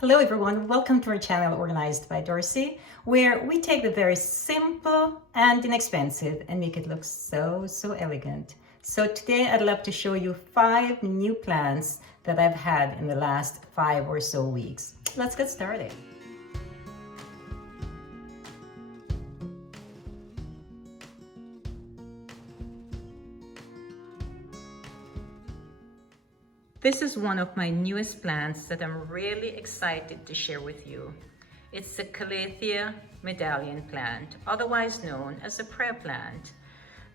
Hello everyone, welcome to our channel Organized by Dorsey, where we take the very simple and inexpensive and make it look so elegant. So today I'd love to show you 5 new plants that I've had in the last 5 or so weeks. Let's get started. This is one of my newest plants that I'm really excited to share with you. It's the Calathea Medallion plant, otherwise known as a prayer plant.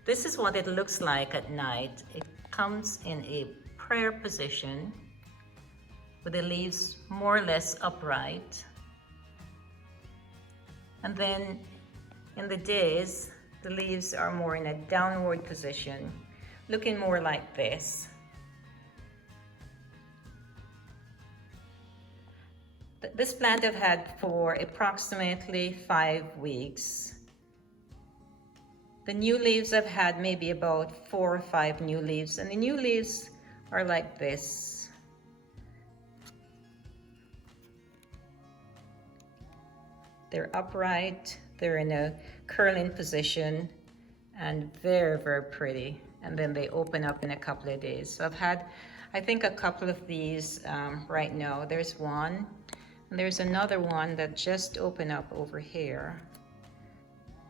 This is what it looks like at night. It comes in a prayer position with the leaves more or less upright. And then in the days, the leaves are more in a downward position, looking more like this. This plant I've had for approximately 5 weeks. The new leaves I've had maybe about 4 or 5 new leaves, and the new leaves are like this. They're upright, they're in a curling position, and very pretty. And then they open up in a couple of days. So I've had, I think, a couple of these right now. There's one. There's another one that just opened up over here.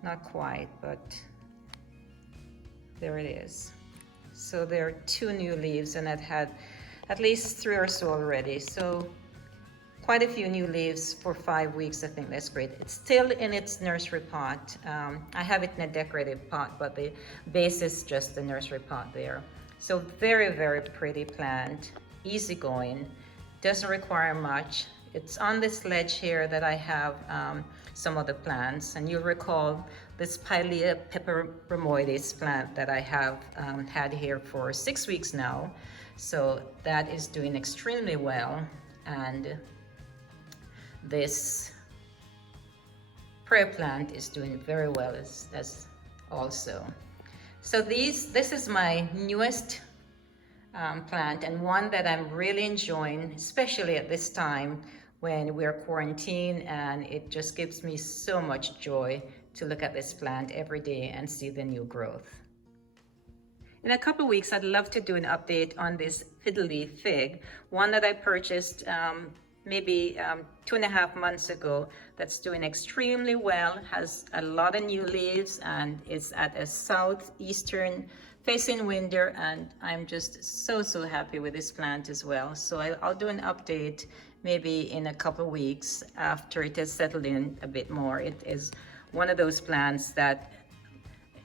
Not quite, but there it is. So there are 2 new leaves, and I've had at least 3 or so already. So quite a few new leaves for 5 weeks. I think that's great. It's still in its nursery pot. I have it in a decorative pot, but the base is just the nursery pot there. So very pretty plant, easygoing, doesn't require much. It's on this ledge here that I have some of the plants, and you'll recall this Pilea Peperomiodes plant that I have had here for 6 weeks now. So that is doing extremely well, and this prayer plant is doing very well as also. So this is my newest plant, and one that I'm really enjoying, especially at this time when we're quarantined, and it just gives me so much joy to look at this plant every day and see the new growth. In a couple of weeks, I'd love to do an update on this Fiddle Leaf Fig, one that I purchased maybe 2.5 months ago, that's doing extremely well, has a lot of new leaves, and it's at a southeastern facing window, and I'm just so happy with this plant as well. So I'll do an update maybe in a couple of weeks after it has settled in a bit more. It is one of those plants that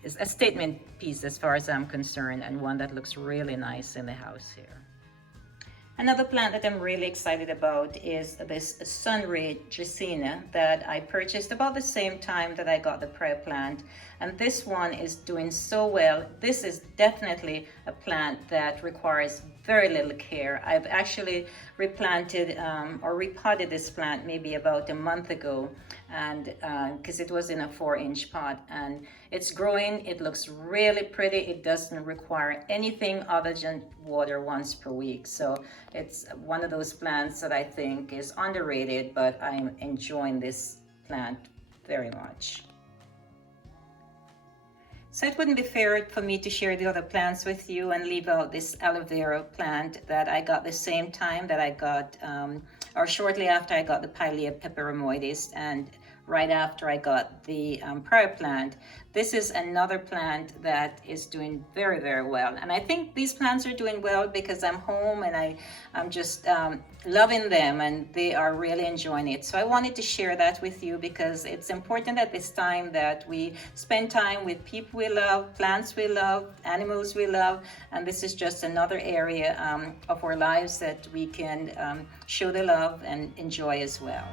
is a statement piece as far as I'm concerned, and one that looks really nice in the house here. Another plant that I'm really excited about is this Sun Ray Dracaena that I purchased about the same time that I got the prayer plant. And this one is doing so well. This is definitely a plant that requires very little care. I've actually replanted or repotted this plant maybe about a month ago, and because it was in a 4-inch pot, and it's growing. It looks really pretty. It doesn't require anything other than water once per week. So it's one of those plants that I think is underrated, but I'm enjoying this plant very much. So it wouldn't be fair for me to share the other plants with you and leave out this Aloe Vera plant that I got the same time that I got, or shortly after I got the Pilea Peperomiodes, and right after I got the prayer plant. This is another plant that is doing very well, and I think these plants are doing well because I'm home and I'm just loving them, and they are really enjoying it. So I wanted to share that with you because it's important at this time that we spend time with people we love, plants we love, animals we love, and this is just another area of our lives that we can show the love and enjoy as well.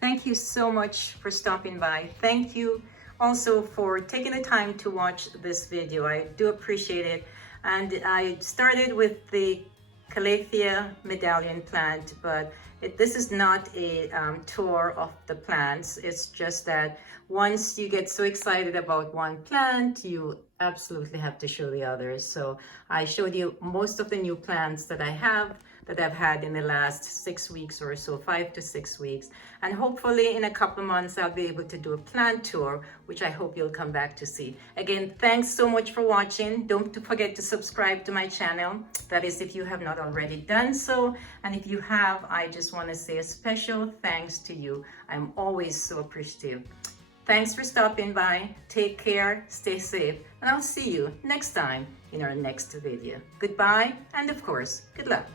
Thank you so much for stopping by. Thank you also for taking the time to watch this video. I do appreciate it. And I started with the Calathea Medallion plant, but This is not a tour of the plants. It's just that once you get so excited about one plant, you absolutely have to show the others. So I showed you most of the new plants that I have, that I've had in the last 6 weeks or so, 5 to 6 weeks. And hopefully in a couple months, I'll be able to do a plant tour, which I hope you'll come back to see. Again, thanks so much for watching. Don't forget to subscribe to my channel. That is, if you have not already done so. And if you have, I just want to say a special thanks to you. I'm always so appreciative. Thanks for stopping by. Take care, stay safe, and I'll see you next time in our next video. Goodbye, and of course, good luck.